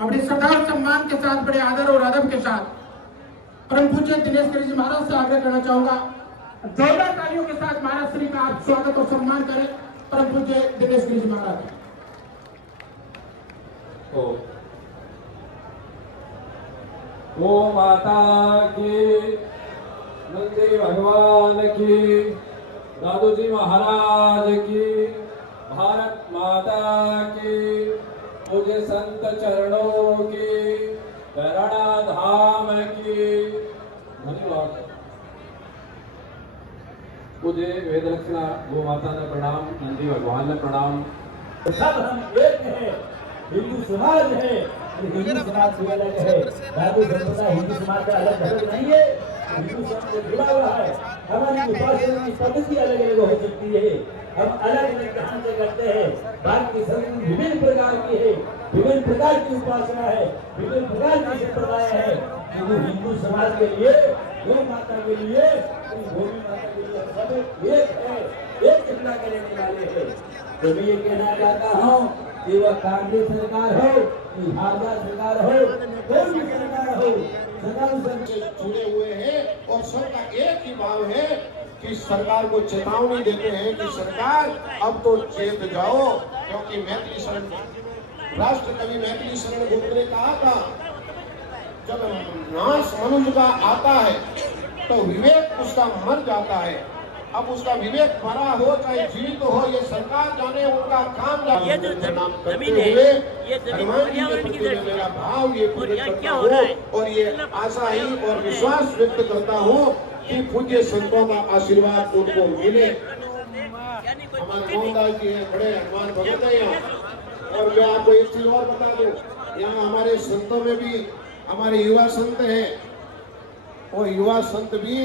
बड़े श्रद्धा और सम्मान के साथ, बड़े आदर और अदब के साथ परम पूज्य दिनेश गिरी जी महाराज से आग्रह करना चाहूंगा, जोरदार तालियों के साथ महाराज श्री का आप स्वागत और सम्मान करें। परम पूज्य दिनेश गिरी जी महाराज। ओ माता की, नंदी भगवान की, दादू जी महाराज की, भारत माता की, पूज्य संत चरणों की, करुणा धाम की। धन्यवाद। पूज्य वेद रक्षणा गो माता ने प्रणाम, नंदी भगवान ने प्रणाम। सब हम एक हैं, हिंदू समाज है, हिंदू समाज से अलग है। दादू संप्रदाय हिंदू समाज का अलग धर्म नहीं है, हिंदू समाज से जुड़ा हुआ है। हमारी उपासना की पद्धति अलग अलग हो सकती है, हम अलग अलग ढंग से करते हैं। बाकी संस्कृति विभिन्न प्रकार की है, विभिन्न प्रकार की उपासना है, विभिन्न प्रकार की संप्रदाय है। हिंदू समाज के लिए, गौ माता के लिए, भूमि माता के लिए सब एक है, एक चिंता करने वाले हैं। तो मैं ये कहना चाहता हूँ कि वह कांग्रेस सरकार हो, कि भाजपा सरकार हो, कोई भी सरकार हो, सरकार से जुड़े हुए हैं और सबका एक ही भाव है कि सरकार को चेतावनी देते हैं कि सरकार अब तो चेत जाओ, क्योंकि मैथिली शरण, राष्ट्र कवि मैथिली शरण गुप्त ने कहा था, जब नाश मनुष्य का आता है तो विवेक उसका मर जाता है। अब उसका विवेक मरा हो चाहे जीवित हो, ये सरकार जाने, उनका काम जाने। ये जो जमीन है, ये जमीन पर्यावरण की दृष्टि मेरा भाव ये और यहाँ क्या हो रहा है, और ये आशा ही और विश्वास व्यक्त करता हूँ कि पूज्य संतों का आशीर्वाद उनको मिले। हमारे मोहनदास जी है, बड़े हनुमान भगत है यहाँ। और मैं आपको एक चीज और बता दूं, यहाँ हमारे संतों में भी हमारे युवा संत हैं, और युवा संत भी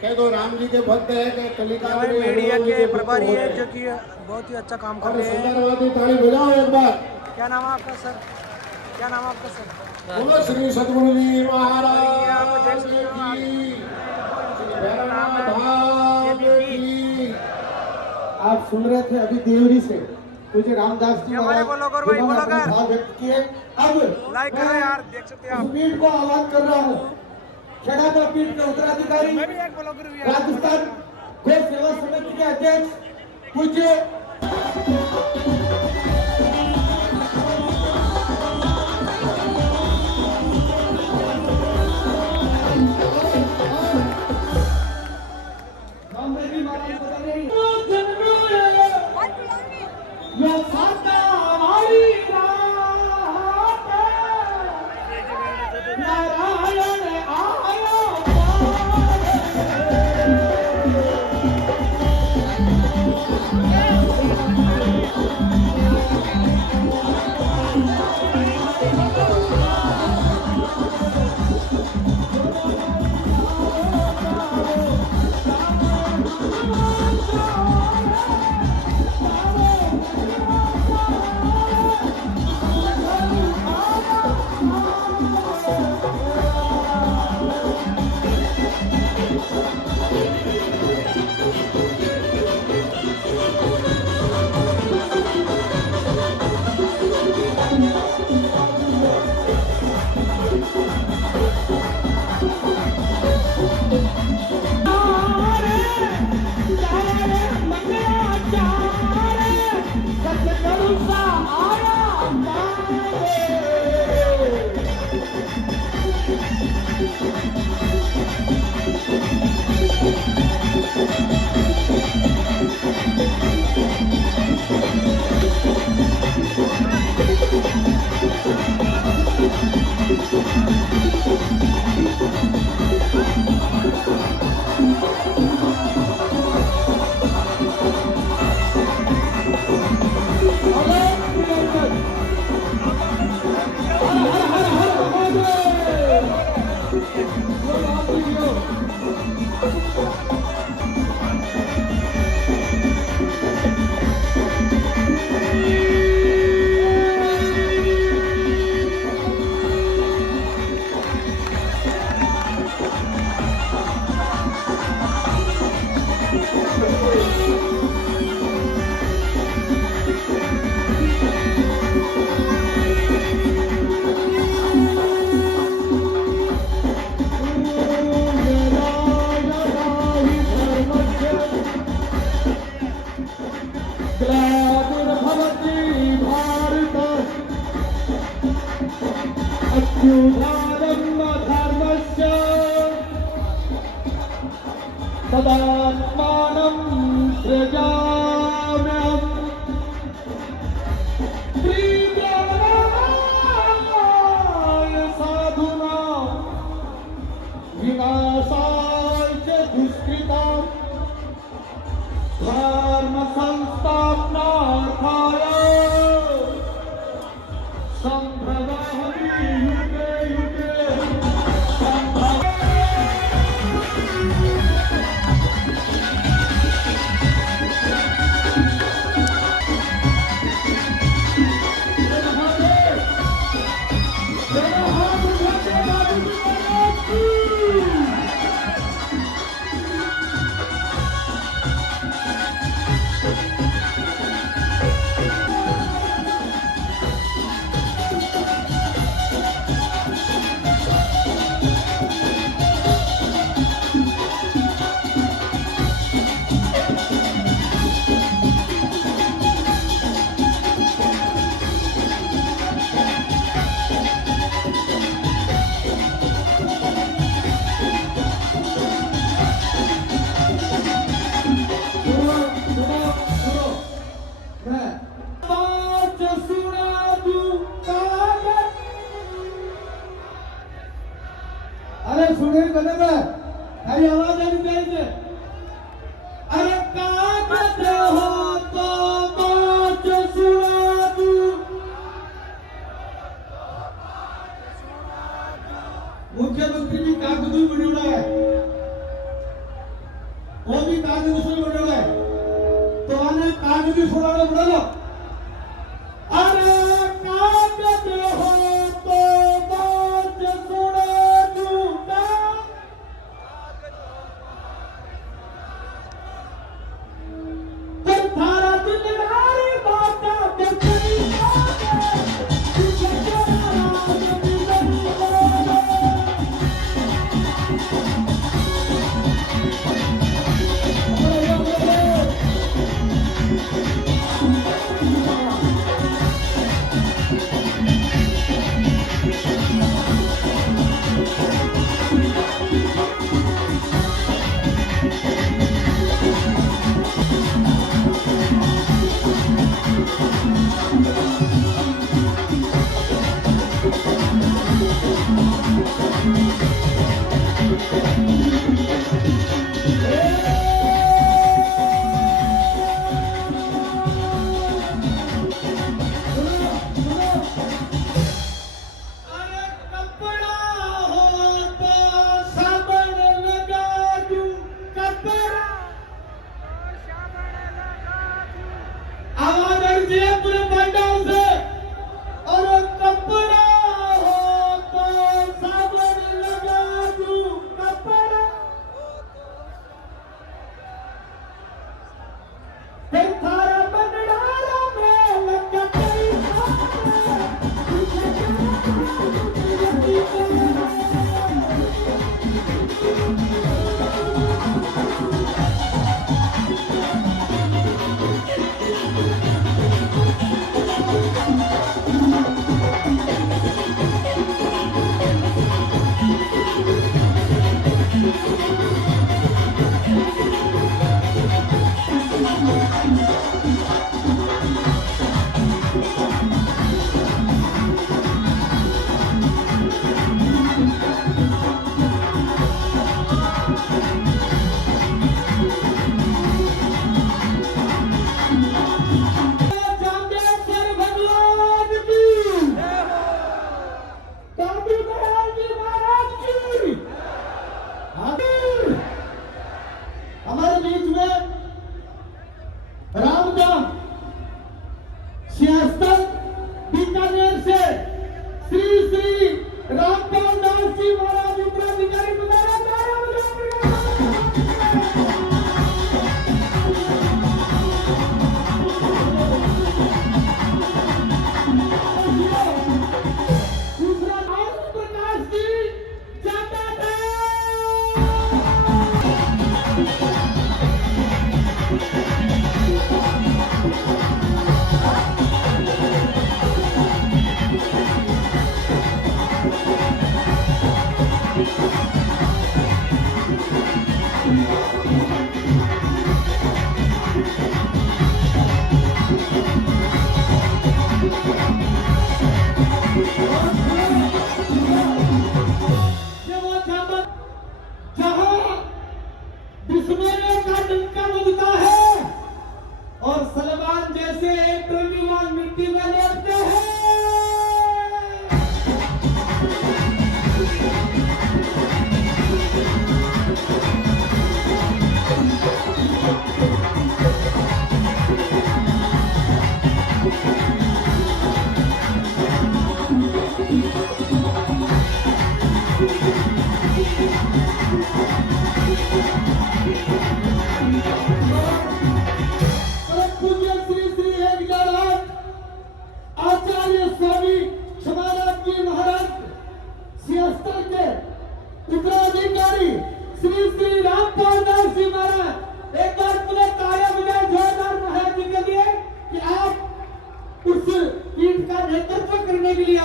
कह दो राम जी के भक्त है, मीडिया के प्रभारी है, जो कि बहुत ही अच्छा काम कर रहे हैं। सुंदरवादी ताली बजाओ एक बार। क्या नाम है आपका सर? क्या नाम है आपका सर? बोलो श्री सद्गुरु जी महाराज की, श्री भैरवनाथ धाम की। आप सुन रहे थे अभी देवरी से मुझे रामदास जी भाई ब्लॉगर, भाई ब्लॉगर भाव व्यक्त किए। अब लाइक करो यार, देख सकते हैं आप। पीठ को आह्वान कर रहा हूँ, खेड़ा का पीठ के उत्तराधिकारी, मैं भी एक ब्लॉगर हूँ यार। राजस्थान गौ सेवा समिति के अध्यक्ष पूज्य शुभारम्भ धर्मस्य तदात्मानं सृजाम्यहम् प्रीत्यर्थाय साधूनां विनाशाय च दुष्कृताम् धर्म संस्थापनार्थाय संभवामि युगे युगे अरे सुने कने में हरी आवाज आनी चाहिए अरे कागज हो तो बात सुना दूं मुख्यमंत्री भी कागज बनवला है वो भी कागज से बनवला है तो आने कागज सुनाना पड़ेगा अरे कागज हो तो बात सुना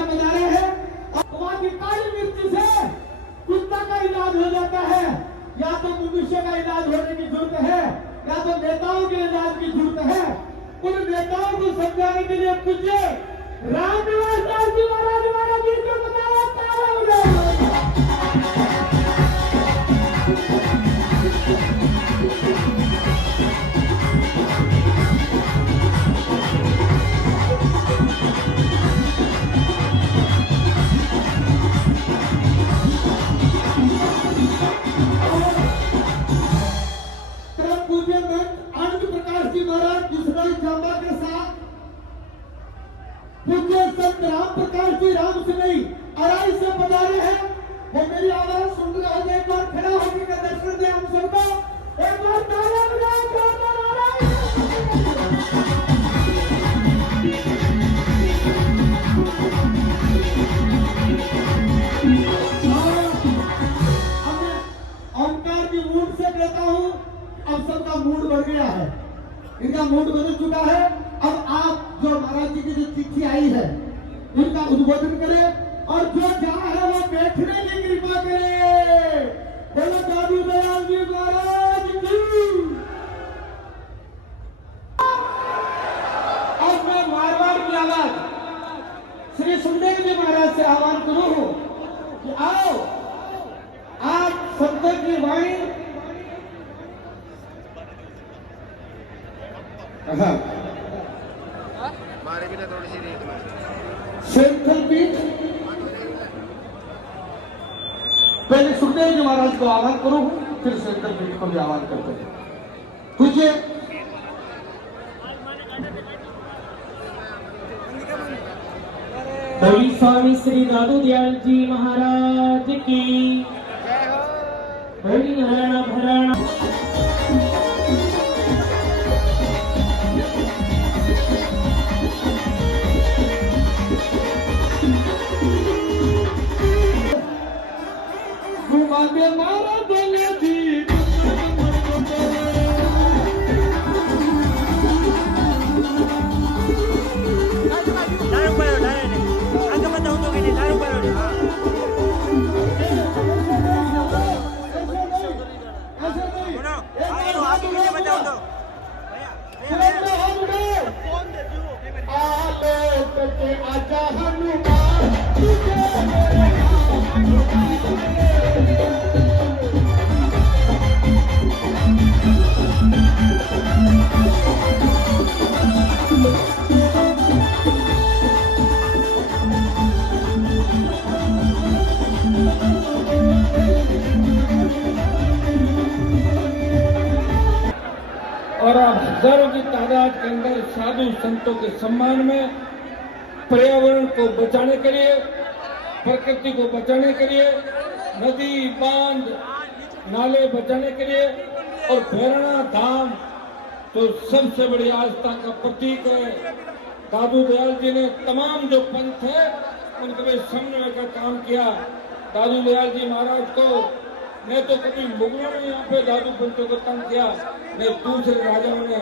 बना रहे हैं। और वहाँ की काली मिर्ची से कुत्ता का इलाज हो जाता है, या तो मनुष्य का इलाज होने की जरूरत है, या तो नेताओं के इलाज की जरूरत है। उन नेताओं को समझाने के लिए पूछे रामनिवास दास जी महाराज द्वारा गीत को बताया तारा बजाओ। आनंद प्रकाश जी महाराज दूसराई जांबा के साथ पूज्य संत राम प्रकाश जी राम सिंह अराई से पधारे हैं। वो मेरी आवाज सुन रहे हैं, एक बार खड़ा होकर के दर्शन दे हम सबको, एक बार तालियां बजाओ, जोरदार नारा। ओंकार की मूड से कहता हूँ, अब सबका मूड बढ़ गया है, इनका मूड बदल चुका है। अब आप जो महाराज जी की जो चिट्ठी आई है उनका उद्बोधन करें, और जो जहाँ है वो बैठने की कृपा करें। बोलो दादू दयाल जी महाराज की। और मैं मारवाड़ की आवाज श्री सुखदेव जी महाराज से आह्वान करूं कि आओ आप संतों की वाणी सेंट्रल पीठ पहले सुखदेव जी महाराज को आह्वान करूं, फिर सेंट्रल पीठ को भी आह्वान करते हैं। पूछिए बड़ी स्वामी श्री दादू दयाल जी महाराज की बड़ी हरणा भरणा। मारा देने दी आजा और आप हजारों की तादाद के अंदर साधु संतों के सम्मान में पर्यावरण को बचाने के लिए, प्रकृति को बचाने के लिए, नदी बांध नाले बचाने के लिए, और भैरवनाथ धाम तो सबसे बड़ी आस्था का प्रतीक है। दादू दयाल जी ने तमाम जो पंथ है उनके भी समन्वय का काम किया। दादू दयाल जी महाराज को नहीं तो कभी मुगलों ने यहाँ पे दादू पंथों को तंग किया, नहीं दूसरे राजाओं ने।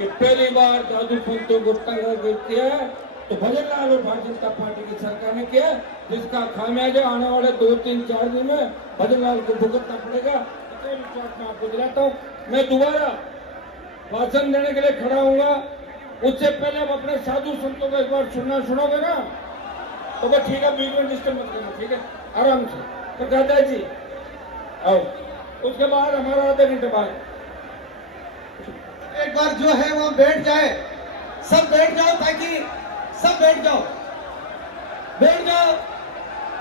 ये पहली बार दादू पंथों को तंग किया है तो भजन लाल और भारतीय जनता पार्टी की सरकार ने किया, जिसका खामियाजा आने वाले 2-3-4 दिन में भजन लाल को भुगतना पड़ेगा। मैं आपको दिलाता हूँ, मैं दोबारा भाषण देने के लिए खड़ा हूँगा। उससे पहले आप अपने साधु संतों को एक बार सुनोगे ना, तो वो ठीक है, बीच में डिस्टर्ब मत करना, ठीक है, आराम से। तो दादा जी आओ, उसके बाद हमारा आधे घंटे बाद एक बार जो है वहाँ बैठ जाए, सब बैठ जाओ, ताकि सब बैठ जाओ, बैठ जाओ,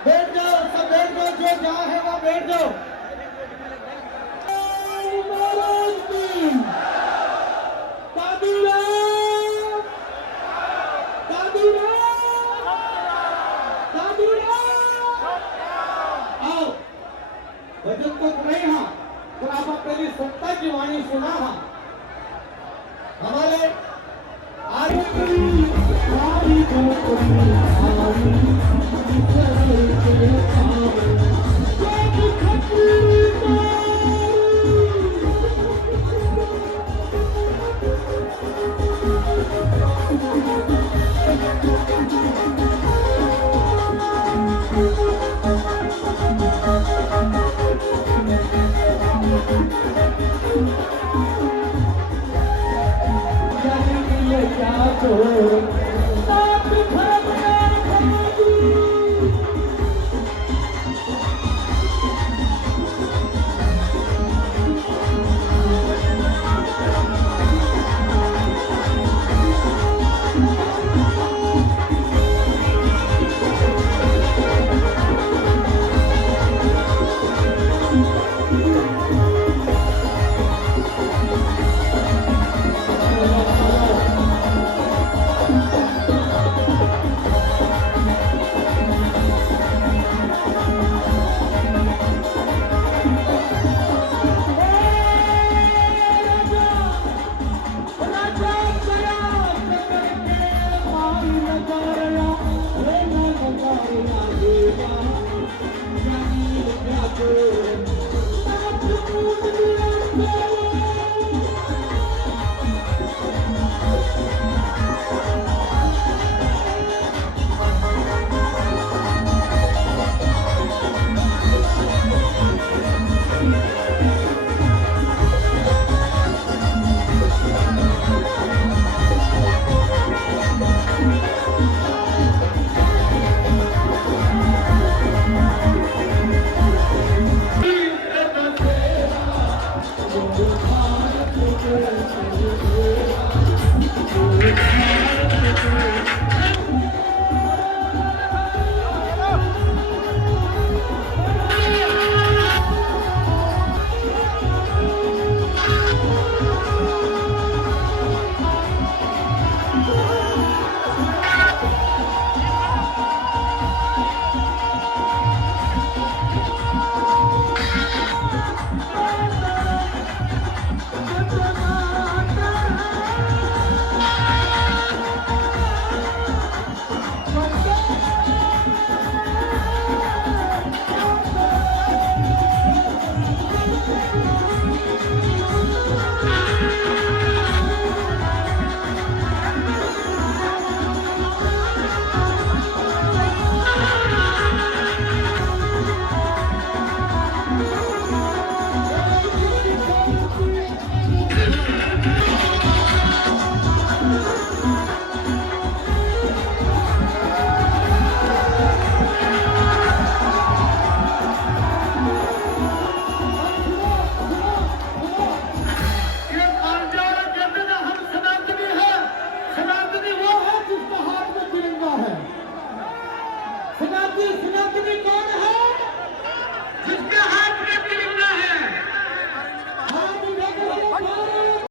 बैठ जाओ, सब बैठ जाओ, जो जहाँ है वहाँ बैठ जाओ। आओ भजन तो नहीं, हाँ, तो आप अपनी सत्ता की वाणी सुना। हाँ, हमारे